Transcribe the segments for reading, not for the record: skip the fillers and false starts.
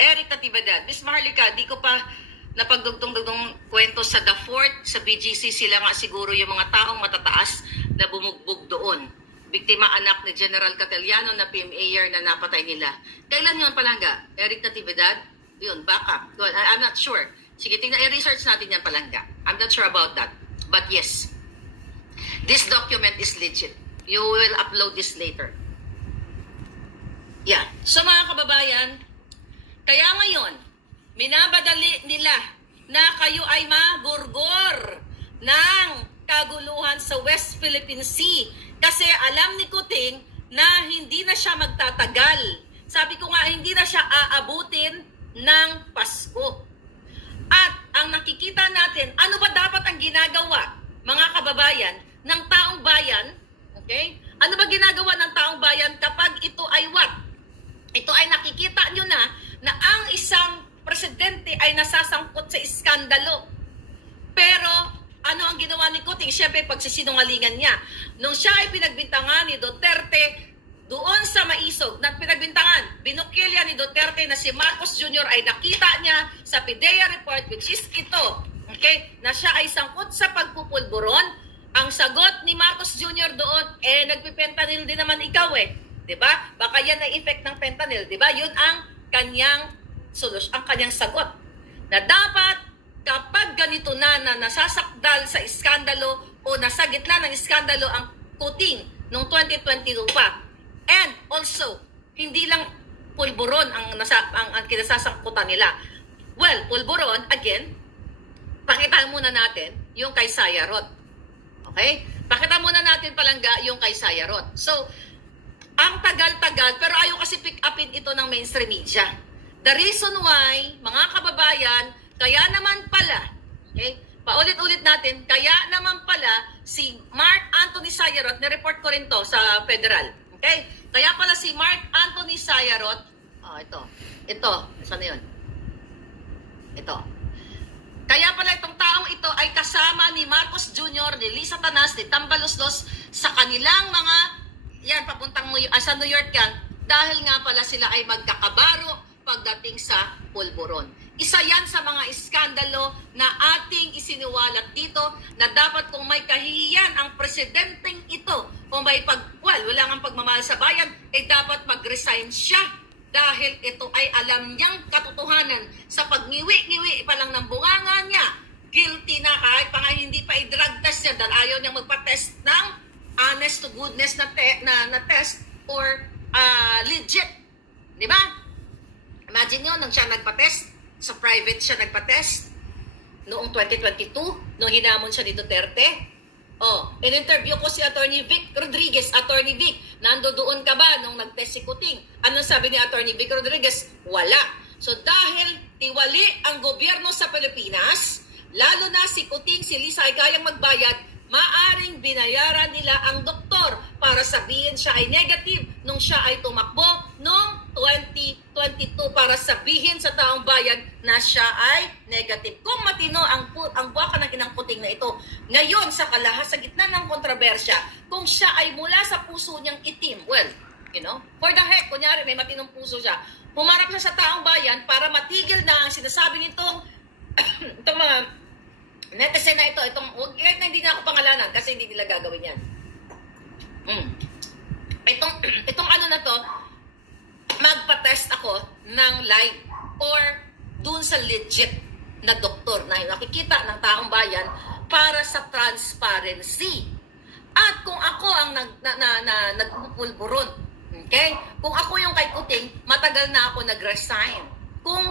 Eric Natividad. Miss Maharlika, di ko pa napagdugtong-dugtong kwento sa The Fort, sa BGC, sila nga siguro yung mga taong matataas na bumugbog doon. Biktima anak ni General Catellano na PMAer na napatay nila. Kailan yun, Palangga? Eric Natividad? Yun, backup. I'm not sure. Sige, tingnan, i-research natin yan, Palangga. I'm not sure about that. But yes, this document is legit. You will upload this later. Yeah. So mga kababayan, kaya ngayon, minabadali nila na kayo ay magurgor ng kaguluhan sa West Philippine Sea. Kasi alam ni Kuting na hindi na siya magtatagal. Sabi ko nga, hindi na siya aabutin ng Pasko. At ang nakikita natin, ano ba dapat ang ginagawa, mga kababayan, ng taong bayan? Okay? Ano ba ginagawa ng taong bayan kapag ito ay what? Ito ay nakikita nyo na ang isang presidente ay nasasangkot sa iskandalo. Pero ano ang ginawa ni Kuting? Siyempre, pagsisinungalingan niya. Nung siya ay pinagbintangan ni Duterte doon sa Maisog, na pinagbintangan, binukilya ni Duterte na si Marcos Jr. ay nakita niya sa PIDEA report, which is ito, okay, na siya ay sangkot sa pagpupulburon. Ang sagot ni Marcos Jr. doon, nagpipentanil din naman ikaw Diba? Baka yan ay effect ng fentanyl. Diba? Yun ang kanyang solusyon, ang kanyang sagot. Na dapat, kapag ganito na nasasakdal sa iskandalo o nasa gitna ng iskandalo ang Kuting noong 2022 pa. And also, hindi lang pulburon ang kinasasangkutan nila. Well, pulburon, again, pakita muna natin yung kay Sayarot. Okay? Pakita muna natin, Palangga, yung kay Sayarot. So, ang tagal-tagal, pero ayaw kasi pick upin ito ng mainstream media. The reason why, mga kababayan, kaya naman pala, okay, paulit-ulit natin, kaya naman pala si Mark Anthony Sayarot, nireport ko rin to sa federal. Okay? Kaya pala si Mark Anthony Sayarot, ito, saan na yun? Ito. Kaya pala itong taong ito ay kasama ni Marcos Jr., ni Lisa Tanas, ni Tambaloslos sa kanilang mga, yan, papuntang sa New York yan, dahil nga pala sila ay magkakabaro pagdating sa pulburon. Isa yan sa mga iskandalo na ating isiniwalat dito na dapat kung may kahihiyan ang presidenteng ito, kung may wala nga pagmamahal sa bayan, dapat mag-resign siya dahil ito ay alam niyang katotohanan sa pagngiwi-ngiwi pa lang ng bunganga niya. Guilty na kahit pa nga hindi pa i-drug test niya dahil ayaw niyang magpa-test ng honest to goodness na test or legit. Di ba? Imagine nyo, nang siya nagpa-test, sa private siya nagpa-test, noong 2022, nung hinamon siya ni Duterte. In-interview ko si Attorney Vic Rodriguez. Attorney Vic, nandoon ka ba nung nag-test si Kuting? Anong sabi ni Attorney Vic Rodriguez? Wala. So dahil tiwali ang gobyerno sa Pilipinas, lalo na si Kuting, si Lisa ay kayang magbayad, maaring binayaran nila ang doktor para sabihin siya ay negative nung siya ay tumakbo noong 2022 para sabihin sa taong bayan na siya ay negative. Kung matino ang buwaka ng inang Kuting na ito, ngayon sa sa gitna ng kontrobersya, kung siya ay mula sa puso niyang itim, well, for the heck, kunyari may matinong puso siya, humarap siya sa taong bayan para matigil na ang sinasabi nitong itong mga netizen na ito, kahit na hindi na ako pangalanan kasi hindi nila gagawin yan. Itong ano na to, magpa-test ako ng live or dun sa legit na doktor na nakikita ng taong bayan para sa transparency. At kung ako ang nagpupulburon, okay? Kung ako yung kay Kuting, matagal na ako nag-resign. Kung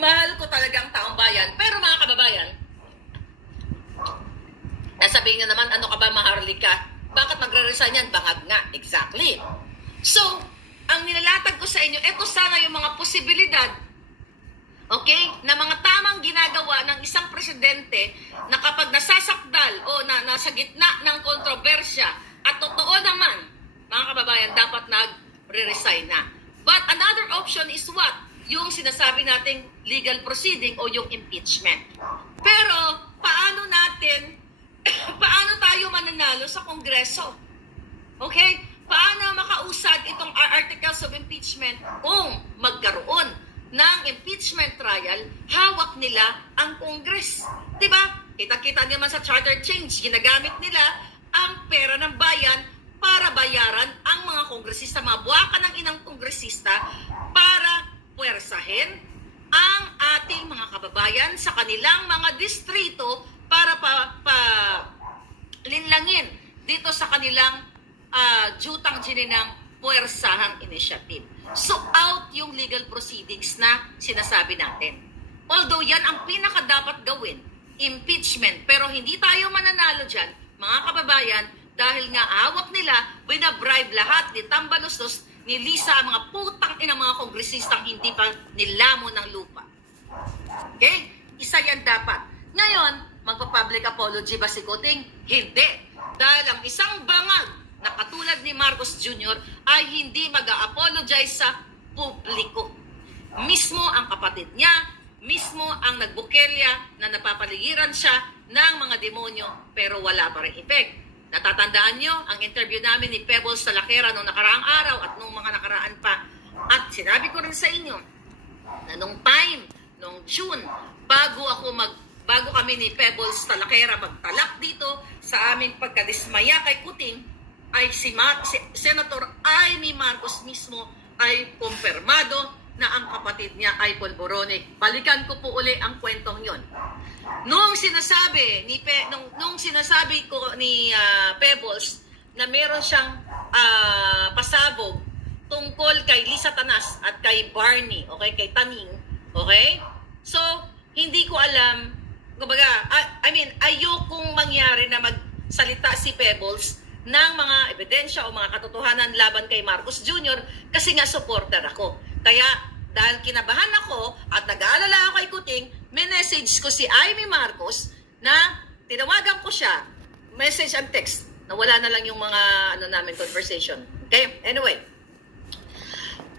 mahal ko talaga ang taong bayan. Pero mga kababayan, nasabihin nyo naman, ano ka ba, Maharlika? Bakit magre-resign yan? Bangag nga. Exactly. So, ang nilalatag ko sa inyo, eto sana yung mga posibilidad, okay, na mga tamang ginagawa ng isang presidente na kapag nasasakdal o nasa gitna ng kontrobersya at totoo naman, mga kababayan, dapat nag-resign na. But another option is what? Yung sinasabi nating legal proceeding o yung impeachment. Pero, paano tayo mananalo sa Kongreso? Okay? Paano makausad itong articles of impeachment kung magkaroon ng impeachment trial, hawak nila ang Congress. Diba? Kita-kita naman sa charter change, ginagamit nila ang pera ng bayan para bayaran ang mga kongresista, mga buwakan ng inang kongresista para puwersahin ang ating mga kababayan sa kanilang mga distrito para linlangin dito sa kanilang jutang gininang puwersahang initiative. So out yung legal proceedings na sinasabi natin. Although yan ang pinaka dapat gawin, impeachment, pero hindi tayo mananalo dyan, mga kababayan, dahil nga awak nila, binabribe lahat ni Tambalustos, ni Lisa, ang mga putang ina mga kongresistang hindi pa nilamo ng lupa. Okay? Isa yan dapat. Ngayon, magpa-public apology ba si Kuting? Hindi. Dahil ang isang bangag na katulad ni Marcos Jr. ay hindi mag-a-apologize sa publiko. Mismo ang kapatid niya, mismo ang nagbukelya na napapaligiran siya ng mga demonyo pero wala pa rin effect. Natatandaan nyo ang interview namin ni Pebbles Salakera noong nakaraang araw at noong mga nakaraan pa. At sinabi ko rin sa inyo na noong time, noong June, bago kami ni Pebbles Salakera magtalak dito sa aming pagkadismaya kay Kuting, ay si Senator Amy Marcos mismo ay kumpirmado na ang kapatid niya ay polboronic. Balikan ko po uli ang kwentong yon. Nung sinasabi ko ni Pebbles na meron siyang pasabog tungkol kay Lisa Tanas at kay Barney, okay, kay Taning, okay? So, hindi ko alam, kumbaga, ayokong mangyari na magsalita si Pebbles ng mga ebidensya o mga katotohanan laban kay Marcos Jr. kasi nga supporter ako. Kaya dahil kinabahan ako at nag-aalala ako kay Kuting, message ko si Amy Marcos na tinawagan ko siya, message and text, nawala na lang yung mga namin conversation. Okay? Anyway,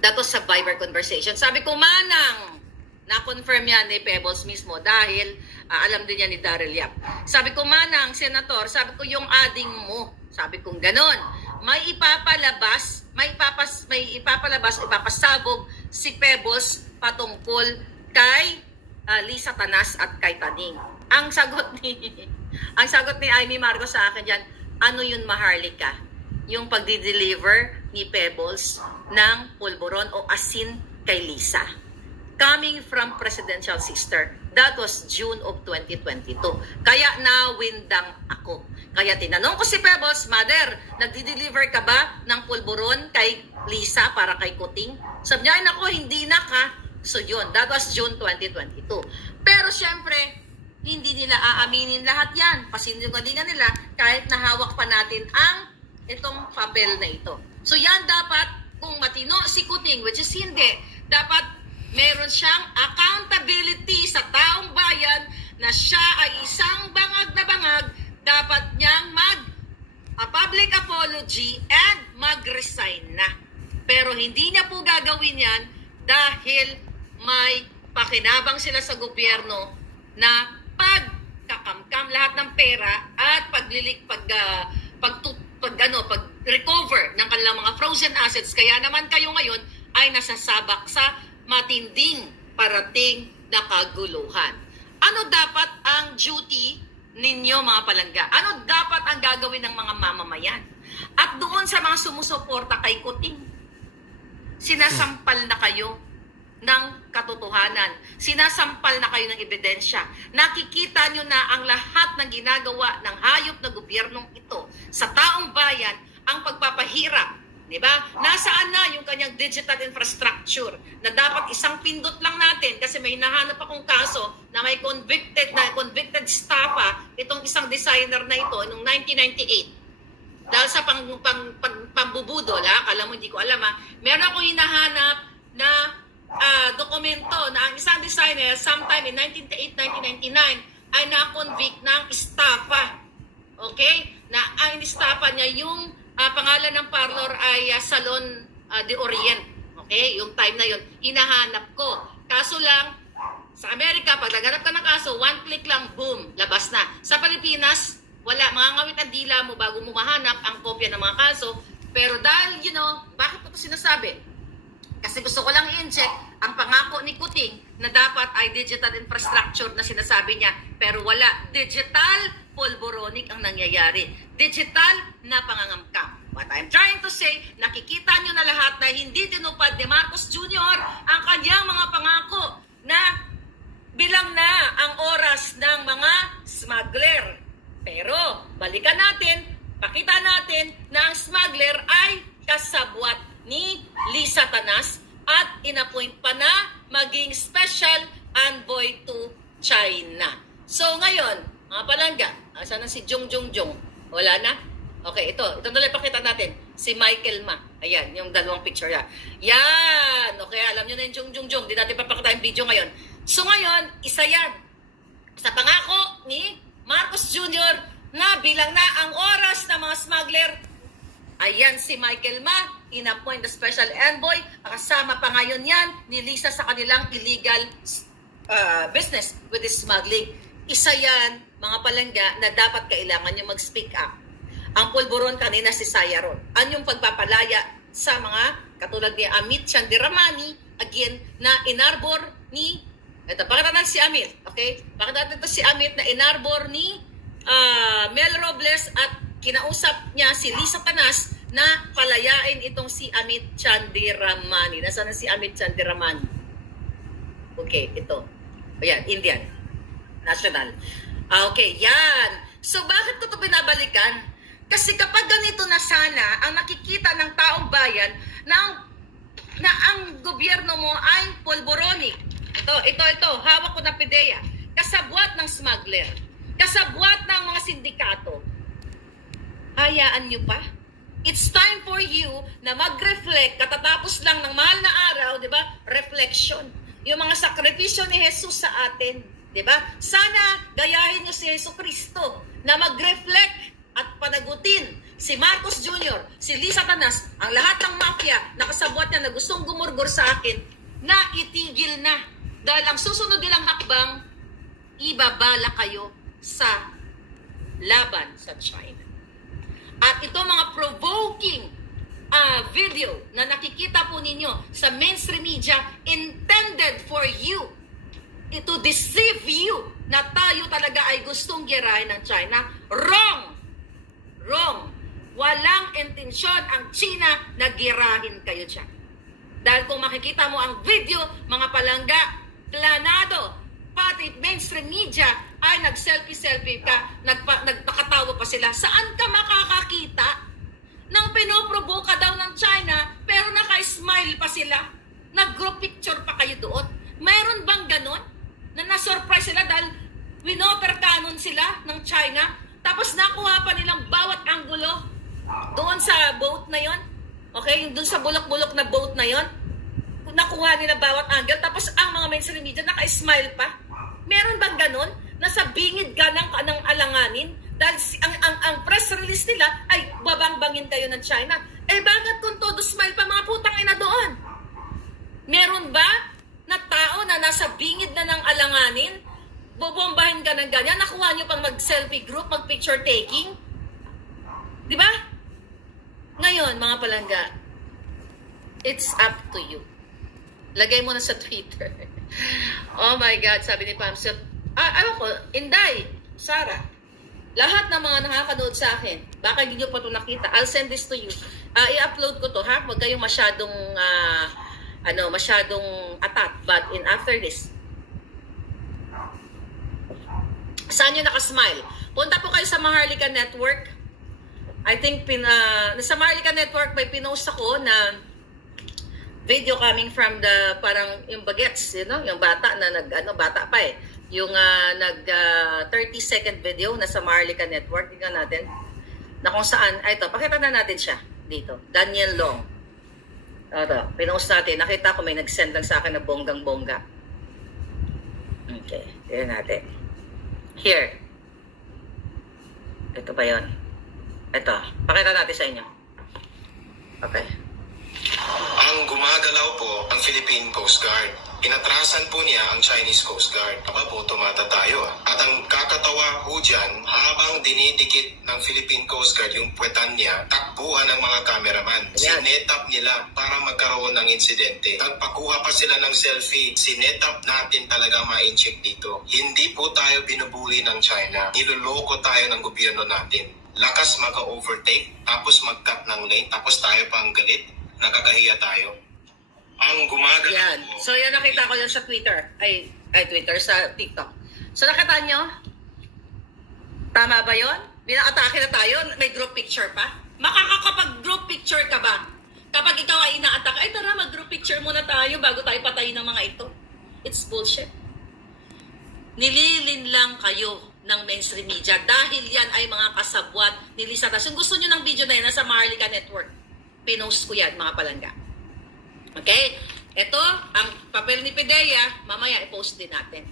that was a Viber conversation. Sabi ko, Manang, na-confirm yan ni Pebbles mismo dahil alam din yan ni Daryl Yap. Sabi ko, Manang, Senator, sabi ko yung ading mo, sabi kong ganon, may ipapasabog si Pebbles patungkol kay Lisa Tanas at kay Taning. Ang sagot ni Amy Marcos sa akin diyan, ano yun, Maharlika? Yung pagdi-deliver ni Pebbles ng pulburon o asin kay Lisa. Coming from presidential sister. That was June of 2022. Kaya nawindang ako. Kaya tinanong ko si Pebbles, Mother, nagdi-deliver ka ba ng pulburon kay Lisa para kay Kuting? Sabi niya, nako, hindi na ka. So yun, that was June 2022. Pero syempre, hindi nila aaminin lahat yan. Pasinungalingan nila kahit nahawak pa natin ang itong papel na ito. So yan dapat, kung matino si Kuting, which is hindi, dapat meron siyang accountability sa taong bayan na siya ay isang bangag na bangag, dapat niyang mag-public apology and mag-resign na. Pero hindi niya po gagawin yan dahil may pakinabang sila sa gobyerno na pagkakamkam lahat ng pera at pag-recover ng kanilang mga frozen assets. Kaya naman kayo ngayon ay nasasabak sa matinding parating na kaguluhan. Ano dapat ang duty ninyo, mga palangga? Ano dapat ang gagawin ng mga mamamayan? At doon sa mga sumusuporta kay Kuting, sinasampal na kayo ng katotohanan. Sinasampal na kayo ng ebidensya. Nakikita nyo na ang lahat ng ginagawa ng hayop na gobyernong ito sa taong bayan, ang pagpapahirap. Diba? Nasaan na yung kanyang digital infrastructure na dapat isang pindot lang natin kasi may hinahanap akong kaso na may convicted staffa itong isang designer na ito noong 1998. Dahil sa pambubudol, akala mo hindi ko alam meron akong hinahanap na dokumento na ang isang designer sometime in 1998-1999 ay na-convict ng staffa. Okay? Na ang staffa niya yung pangalan ng parlor ay Salon de Orient. Okay? Yung time na yun, hinahanap ko. Kaso lang, sa Amerika, pag naganap ka ng kaso, one click lang, boom, labas na. Sa Pilipinas, wala. Mangangawit ang dila mo bago mo mahanap ang kopya ng mga kaso. Pero dahil, bakit ko sinasabi? Kasi gusto ko lang i-inject ang pangako ni Kuting na dapat ay digital infrastructure na sinasabi niya, pero wala. Digital pulboronic ang nangyayari. Digital na pangangamkam. What I'm trying to say, nakikita nyo na lahat na hindi tinupad ni Marcos Jr. ang kanyang mga pangako na bilang na ang oras ng mga smuggler. Pero, balikan natin, pakita natin na ang smuggler ay kasabwat ni Lisa Tanas at inappoint pa na maging special envoy to China. So, ngayon, mga palangga, asan na si Jong? Wala na? Okay, ito na lang pakita natin. Si Michael Ma. Ayan, yung dalawang picture yan. Yan! Okay, alam nyo na yung Jong. Di natin papakita yung video ngayon. So ngayon, isa yan. Sa pangako ni Marcos Jr. na bilang na ang oras ng mga smuggler. Ayan si Michael Ma, in-appoint the special envoy. Kasama pa ngayon yan ni Lisa sa kanilang illegal business with the smuggling. Isa yan, mga palangga, na dapat kailangan nyo mag-speak up. Ang pulburon kanina si Sayaron. Ang yung pagpapalaya sa mga katulad ni Amit Chandiramani, again, na inarbor ni, ito, pakita natin si Amit, okay? Pakita natin ito si Amit na inarbor ni Mel Robles at kinausap niya si Lisa Tanas na palayain itong si Amit Chandiramani. Nasaan na si Amit Chandiramani? Okay, ito. Ayan, Indian. National. Okay, yan. So, bakit ko ito binabalikan? Kasi kapag ganito na sana, ang nakikita ng taong bayan na ang gobyerno mo ay pulboronic. Ito, hawak ko na PIDEA. Kasabwat ng smuggler. Kasabwat ng mga sindikato. Hayaan nyo pa? It's time for you na mag-reflect. Katatapos lang ng mahal na araw, di ba? Reflection. Yung mga sakripisyo ni Jesus sa atin, di ba? Sana gayahin nyo si Jesu Cristo na mag-reflect at panagutin si Marcos Jr., si Lisa Tanas, ang lahat ng mafia na kasabwat niya na gustong gumurgor sa akin, na itigil na. Dahil ang susunod nilang hakbang, ibabala kayo sa laban sa China. At ito mga provoking video na nakikita po ninyo sa mainstream media intended for you, to deceive you na tayo talaga ay gustong girahin ng China. Wrong! Walang intensyon ang China na girahin kayo dyan. Dahil kung makikita mo ang video, mga palangga, planado, pati mainstream media ay nag-selfie ka, nagpakatawa pa sila. Saan ka makakakita nang pinoprovoke ka daw ng China pero naka-smile pa sila? Nag-group picture pa kayo doon? Mayroon bang ganon? Na na-surprise sila dahil winoper canon sila ng China? Tapos nakuha pa nilang bawat anggulo doon sa boat na yon. Okay? Doon sa bulok-bulok na boat na yon. Nakuha nila bawat angle. Tapos ang mga mainstream media naka-smile pa. Meron bang ganon? Nasa bingid ka ng alanganin? Dahil ang press release nila ay babangbangin kayo ng China. Eh bakit kung todo smile pa mga putang ina doon? Meron ba na tao na nasa bingid na ng alanganin? Bobombahin ka ng ganyan, nakuha nyo pang mag-selfie group, mag-picture taking. Di ba? Ngayon, mga palangga, it's up to you. Lagay mo na sa Twitter. Oh my God, sabi ni Pamsel. Ayaw ko, Inday, Sarah, lahat ng mga nakakanood sa akin, baka hindi nyo pa ito nakita, I'll send this to you. I-upload ko to, ha? Huwag kayong masyadong, masyadong atat. But after this, saan nyo nakasmile? Punta po kayo sa Maharlika Network. I think sa Maharlika Network may pinost ako na video coming from the parang yung bagets, yung bata na bata pa eh. Yung 30-second video na sa Maharlika Network. Tingnan natin. Na kung saan, ito, pakita na natin siya dito. Daniel Long. Ito, pinost natin. Nakita ko may nag-send lang sa akin na bonggang-bongga. Okay, tingnan natin. Here. Ito ba yun? Ito. Pakita natin sa inyo. Okay. Ang gumagalaw po ang Philippine Coast Guard. Inatrasan po niya ang Chinese Coast Guard. Aba po, tumata tayo. At ang kakatawa ho dyan, habang dinidikit ng Philippine Coast Guard yung puwetan niya, takbuhan ng mga cameraman. Sinetap nila para magkaroon ng insidente. Nagpakuha pa sila ng selfie. Sinetap natin talaga ma-incheck dito. Hindi po tayo binubuli ng China. Niloloko tayo ng gobyerno natin. Lakas maka-overtake, tapos mag-cut ng lane, tapos tayo pang galit. Nakakahiya tayo. Ang gumagano Yan. po. So, yan nakita ko yan sa Twitter. Ay, Twitter, sa TikTok. So, nakita nyo? Tama ba yun? Binakatake na tayo, may group picture pa? Makakakapag-group picture ka ba? Kapag ikaw ay ina-attack, ay tara, mag-group picture muna tayo bago tayo patayin ng mga ito. It's bullshit. Nililin lang kayo ng mainstream media dahil yan ay mga kasabwat ni Lisa Tas. Kung gusto nyo ng video na yan, nasa Maharlika Network. Pinost ko yan, mga palangga. Okay? Ito, ang papel ni Pidea, mamaya i-post din natin.